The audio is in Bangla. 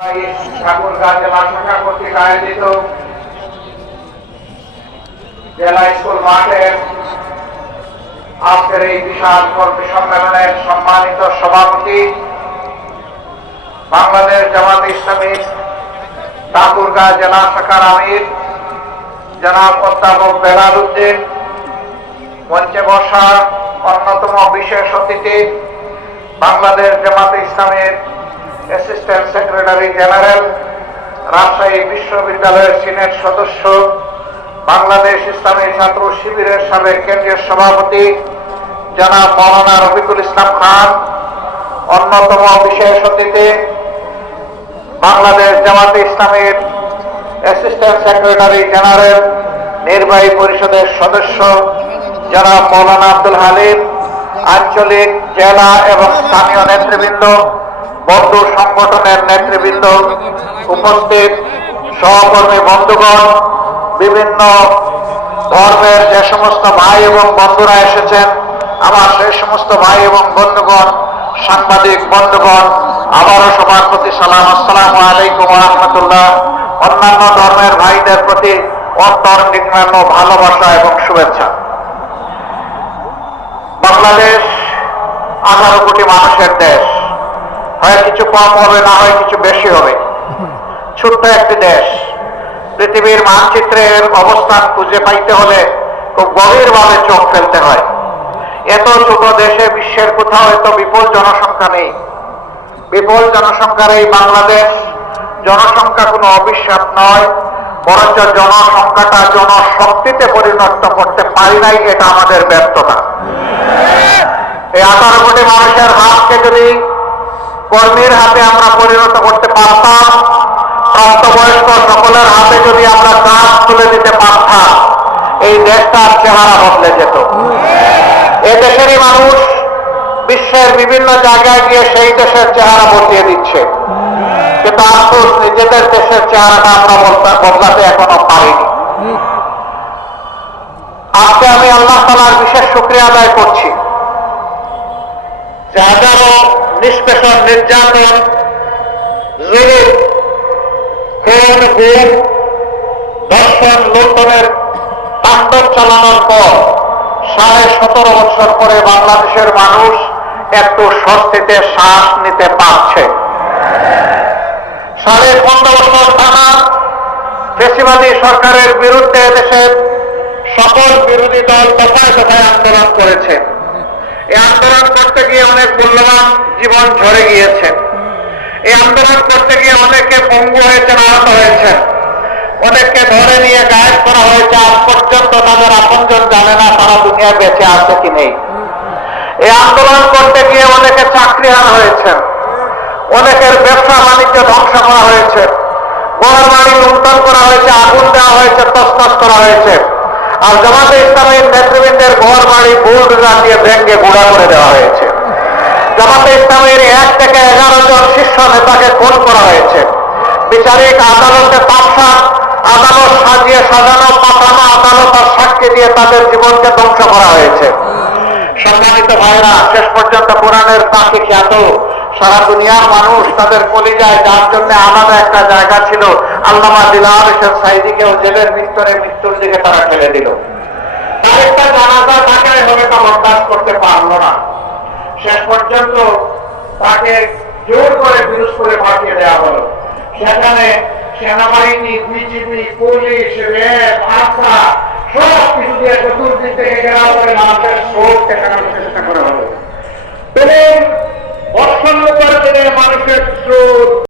ঠাকুরগাঁ জেলা শাখা কর্তৃক আয়োজিত জেলা স্কুল মাঠের আজকের এই বিশাল কর্মী সম্মেলনের সম্মানিত সভাপতি বাংলাদেশ জামাত ইসলামী ঠাকুরগাঁ জেলা শাখার আমির জনাব অধ্যাপক বেলাল উদ্দিন, মঞ্চে বসা অন্যতম বিশেষ অতিথি বাংলাদেশ জামাত ইসলামের অ্যাসিস্ট্যান্ট সেক্রেটারি জেনারেল, রাজশাহী বিশ্ববিদ্যালয়ের সিনেট সদস্য, বাংলাদেশ ইসলামী ছাত্র শিবিরের সাবেক কেন্দ্রীয় সভাপতি জনাব মাওলানা রফিকুল ইসলাম খান, অন্যতম বিশেষ অতিথি বাংলাদেশ জামাত ইসলামের অ্যাসিস্ট্যান্ট সেক্রেটারি জেনারেল, নির্বাহী পরিষদের সদস্য জনাব মাওলানা আব্দুল হালিম, আঞ্চলিক, জেলা এবং স্থানীয় নেতৃবৃন্দ, বন্ধু সংগঠনের নেতৃবৃন্দ, উপস্থিত সহকর্মী বন্ধুগণ, বিভিন্ন ধর্মের যে সমস্ত ভাই এবং বন্ধুরা এসেছেন, আমার সেই সমস্ত ভাই এবং বন্ধুগণ, সাংবাদিক বন্ধুগণ, আবারও সবার প্রতি সালাম, আসসালামু আলাইকুম ওয়া রাহমাতুল্লাহ। অন্যান্য ধর্মের ভাইদের প্রতি অন্তর নিগ্রান্ন ভালোবাসা এবং শুভেচ্ছা। বাংলাদেশ 18 কোটি মানুষের দেশ, হয় কিছু কম হবে, না হয় কিছু বেশি হবে। ছোট্ট একটি দেশ, পৃথিবীর মানচিত্রের অবস্থান খুঁজে পাইতে হলে খুব গভীরভাবে চোখ ফেলতে হয়। এত ছোট দেশে বিশ্বের কোথাও এত বিপুল জনসংখ্যা নেই। বিপুল জনসংখ্যার এই বাংলাদেশ, জনসংখ্যা কোনো অভিশাপ নয়, বরঞ্চ জনসংখ্যাটা জনশক্তিতে পরিণত করতে পারি নাই, এটা আমাদের ব্যর্থতা। এই 18 কোটি মানুষের হাতকে যদি কর্মীর হাতে আমরা পরিণত করতে পারতাম, প্রাপ্তবয়স্ক সকলের হাতে যদি আমরা কাজ তুলে দিতে পারতাম, এই দেশটার চেহারা বদলে যেত। এ দেশেরই মানুষ বিশ্বের বিভিন্ন জায়গায় গিয়ে সেই দেশের চেহারা বদলিয়ে দিচ্ছে, কিন্তু আফসোস নিজেদের দেশের চেহারাটা আমরা বদলাতে এখনো পারিনি। আজকে আমি আল্লাহ তাআলার বিশেষ শুকরিয়া আদায় করছি যে হাজারো নিষ্পেষণ, নির্যাতন, জুলুম, খুন, গুম, ধর্ষণ, লুণ্ঠনের তাণ্ডব চালানোর পর 17.5 বছর পরে বাংলাদেশের মানুষ একটু স্বস্তিতে শ্বাস নিতে পারছে। 15.5 বছর টানা ফ্যাসিবাদী সরকারের বিরুদ্ধে দেশের সকল বিরোধী দল দফায় দফায় আন্দোলন করেছে। এই আন্দোলন করতে গিয়ে অনেক মূল্যবান জীবন ঝরে গিয়েছে। এই আন্দোলন করতে গিয়ে অনেকে পঙ্গু হয়েছেন, আহত হয়েছেন, অনেককে ধরে নিয়ে গায়েব করা হয়েছে। আজ পর্যন্ত তাদের আপনজন জানে না তারা দুনিয়া বেঁচে আছে কি নেই। এই আন্দোলন করতে গিয়ে অনেকে চাকরিহারা হয়েছেন, অনেকের ব্যবসা বাণিজ্য ধ্বংস করা হয়েছে, ঘর বাড়ি লুণ্ঠন করা হয়েছে, আগুন দেওয়া হয়েছে, তছনছ করা হয়েছে। আর জামাতে ইসলামের নেতৃবৃন্দের ঘর বাড়ি বুলডোজার দিয়ে ভেঙে গুঁড়া করে দেওয়া হয়েছে। জামাতে ইসলামের 1 থেকে 11 জন শীর্ষ নেতাকে খুন করা হয়েছে। বিচারিক আদালতে আদালত সাজিয়ে সাজানো পাঠানো আদালত আর সাক্ষী দিয়ে তাদের জীবনকে ধ্বংস করা হয়েছে। সম্মানিত ভাইরা, শেষ পর্যন্ত কোরআনের পাখি খ্যাত সারা দুনিয়ার মানুষ তাদের কলিজায়, যার জন্য আলাদা একটা জায়গা ছিল, আল্লামা দিলওয়ার হোসেন সাঈদীকেও জেলের মৃত্যুর দিকে তারা ঠেলে দিল। তার একটা জানাজা তাকে হবে তা বরদাস্ত করতে পারল না। শেষ পর্যন্ত তাকে জোর করে পিরোজপুরে পাঠিয়ে দেওয়া হলো। সেখানে সেনাবাহিনী, বিজিবি, পুলিশ, র্যাব, আনসা সব কিছু দিয়ে চতুর্দিক থেকে ঘেরাও করে মানুষের স্রোত ঠেকানোর চেষ্টা করা হলো। বর্ষণ করে দিলে মানুষের স্রোত